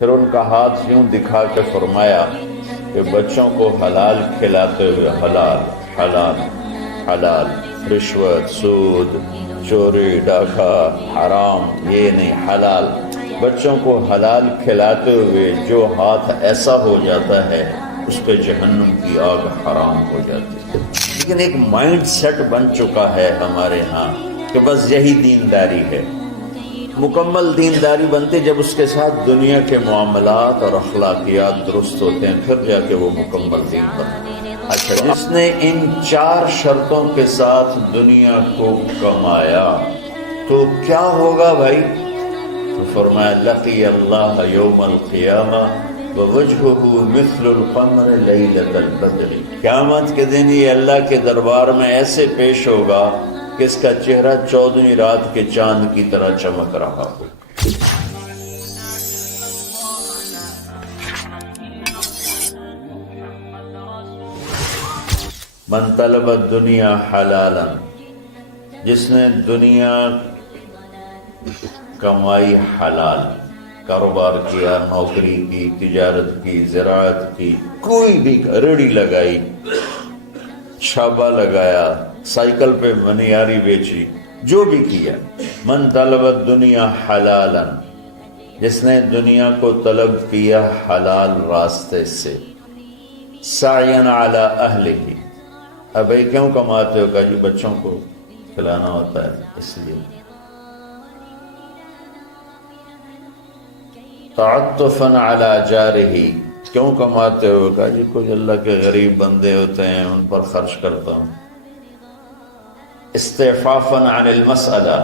پھر ان کا ہاتھ یوں دکھا کے فرمایا کہ بچوں کو حلال کھلاتے ہوئے حلال حلال حلال، رشوت، سود، چوری، ڈاکہ، حرام، یہ نہیں، حلال، بچوں کو حلال کھلاتے ہوئے جو ہاتھ ایسا ہو جاتا ہے اس پہ جہنم کی آگ حرام ہو جاتی ہے۔ لیکن ایک مائنڈ سیٹ بن چکا ہے ہمارے ہاں کہ بس یہی دینداری ہے۔ مکمل دینداری بنتے جب اس کے ساتھ دنیا کے معاملات اور اخلاقیات درست ہوتے ہیں، پھر جا کے وہ مکمل دین بنتا ہے۔ اچھا، جس نے ان 4 شرطوں کے ساتھ دنیا کو کمایا تو کیا ہوگا بھائی؟ تو فرمایا لقی اللہ یوم القیامہ ووجہہ مثل القمر لیلۃ البدر، قیامت کے دن یہ اللہ کے دربار میں ایسے پیش ہوگا کہ اس کا چہرہ 14ویں رات کے چاند کی طرح چمک رہا ہو۔ من طلب الدنیا حلالا، جس نے دنیا کمائی حلال، کاروبار کیا، نوکری کی، تجارت کی، زراعت کی، کوئی بھی ریڑھی لگائی، چھابا لگایا، سائیکل پہ منیاری بیچی، جو بھی کیا، من طلب الدنیا حلالا، جس نے دنیا کو طلب کیا حلال راستے سے، سعین علی اہلہ، اب بھائی کیوں کماتے ہو؟ کہا جی بچوں کو کھلانا ہوتا ہے اس لیے۔ تعطفا علی جارہ، کیوں کماتے ہو؟ کہا جی کچھ اللہ کے غریب بندے ہوتے ہیں ان پر خرچ کرتا ہوں۔ استعفافا عن المسئلہ،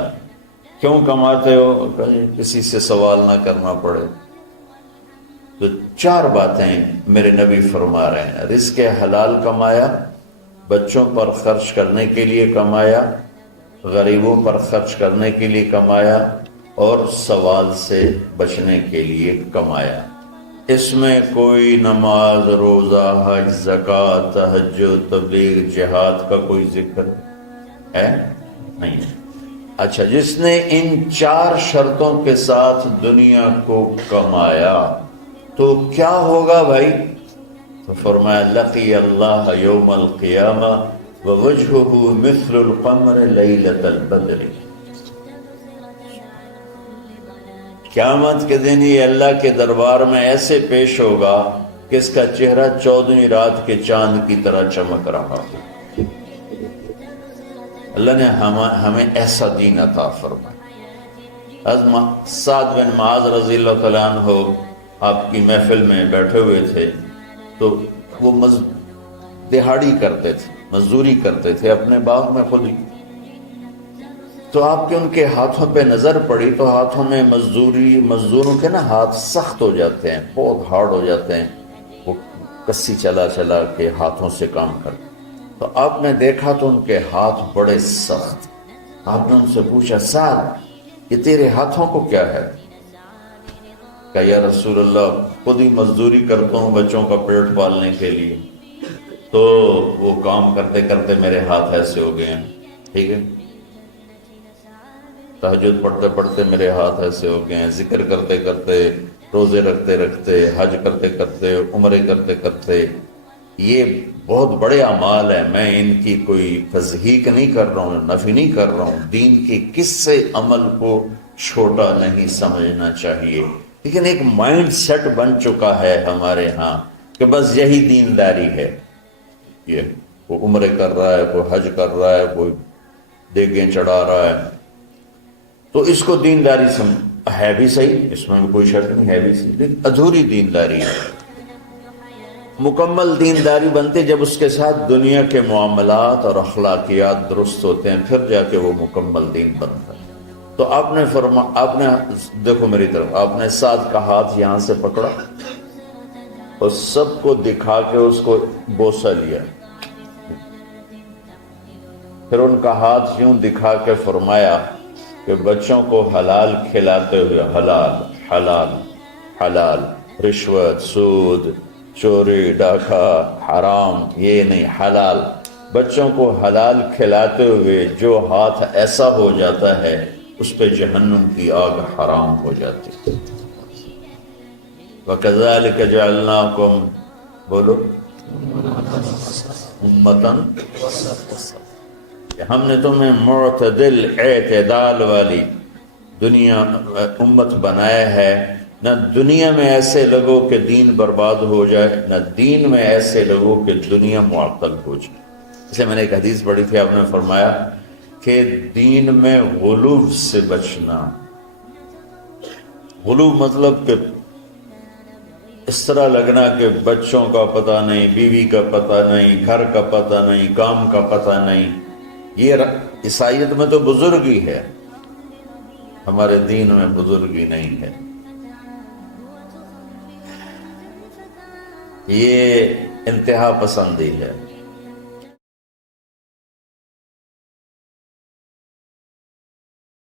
کیوں کماتے ہو؟ کہا جی کسی سے سوال نہ کرنا پڑے۔ تو 4 باتیں میرے نبی فرما رہے ہیں، رزق حلال کمایا، بچوں پر خرچ کرنے کے لیے کمایا، غریبوں پر خرچ کرنے کے لیے کمایا، اور سوال سے بچنے کے لیے کمایا۔ اس میں کوئی نماز، روزہ، حج، زکوٰۃ، تہجد، تبلیغ، جہاد کا کوئی ذکر ہے نہیں۔ اچھا، جس نے ان 4 شرطوں کے ساتھ دنیا کو کمایا تو کیا ہوگا بھائی؟ تو فرمایا لقی اللہ یوم القیامہ ووجہہ مثل القمر لیلۃ البدر، قیامت کے دن یہ اللہ کے دربار میں ایسے پیش ہوگا کہ اس کا چہرہ 14ویں رات کے چاند کی طرح چمک رہا ہو۔ اللہ نے ہمیں ایسا دین عطا فرمایا۔ سعد بن معاذ رضی اللہ تعالیٰ عنہ آپ کی محفل میں بیٹھے ہوئے تھے تو وہ دہاڑی کرتے تھے، مزدوری کرتے تھے اپنے باغ میں خود ہی۔ تو آپ کے ان کے ہاتھوں پہ نظر پڑی تو ہاتھوں میں مزدوروں کے نا ہاتھ سخت ہو جاتے ہیں، بہت ہارڈ ہو جاتے ہیں، وہ کسی چلا چلا کے ہاتھوں سے کام کرتے۔ تو آپ نے دیکھا تو ان کے ہاتھ بڑے سخت۔ آپ نے ان سے پوچھا سعد یہ تیرے ہاتھوں کو کیا ہے؟ کہا یا رسول اللہ خود ہی مزدوری کرتا ہوں بچوں کا پیٹ پالنے کے لیے، تو وہ کام کرتے کرتے میرے ہاتھ ایسے ہو گئے ہیں، ٹھیک ہے، تہجد پڑھتے پڑھتے میرے ہاتھ ایسے ہو گئے ہیں، ذکر کرتے کرتے، روزے رکھتے رکھتے، حج کرتے کرتے، عمرے کرتے کرتے، یہ بہت بڑے اعمال ہیں، میں ان کی کوئی تضحیق نہیں کر رہا ہوں، نفی نہیں کر رہا ہوں، دین کے کس سے عمل کو چھوٹا نہیں سمجھنا چاہیے، لیکن ایک مائنڈ سیٹ بن چکا ہے ہمارے ہاں کہ بس یہی دینداری ہے۔ یہ وہ عمرے کر رہا ہے، کوئی حج کر رہا ہے، کوئی دیگیں چڑھا رہا ہے، تو اس کو دینداری ہے بھی صحیح، اس میں کوئی شک نہیں، ہے بھی صحیح، لیکن ادھوری دینداری ہے۔ مکمل دینداری بنتے جب اس کے ساتھ دنیا کے معاملات اور اخلاقیات درست ہوتے ہیں، پھر جا کے وہ مکمل دین بنتا ہے۔ تو آپ نے دیکھو میری طرف، آپ نے سعد کا ہاتھ یہاں سے پکڑا اور سب کو دکھا کے اس کو بوسہ لیا، پھر ان کا ہاتھ یوں دکھا کے فرمایا کہ بچوں کو حلال کھلاتے ہوئے حلال حلال حلال، رشوت، سود، چوری، ڈاکہ، حرام، یہ نہیں، حلال، بچوں کو حلال کھلاتے ہوئے جو ہاتھ ایسا ہو جاتا ہے اس پہ جہنم کی آگ حرام ہو جاتی ہے۔ وَكَذَلِكَ جَعَلْنَاكُمْ، بولو، امتن، کہ ہم نے تمہیں معتدل اعتدال والی دنیا امت بنایا ہے، نہ دنیا میں ایسے لگو کہ دین برباد ہو جائے، نہ دین میں ایسے لگو کہ دنیا معطل ہو جائے۔ اسے میں نے ایک حدیث پڑھی تھی، آپ نے فرمایا کہ دین میں غلو سے بچنا۔ غلو مطلب کہ اس طرح لگنا کہ بچوں کا پتہ نہیں، بیوی کا پتہ نہیں، گھر کا پتہ نہیں، کام کا پتہ نہیں۔ یہ عیسائیت میں تو بزرگی ہے، ہمارے دین میں بزرگی نہیں ہے۔ یہ انتہا پسندی ہے۔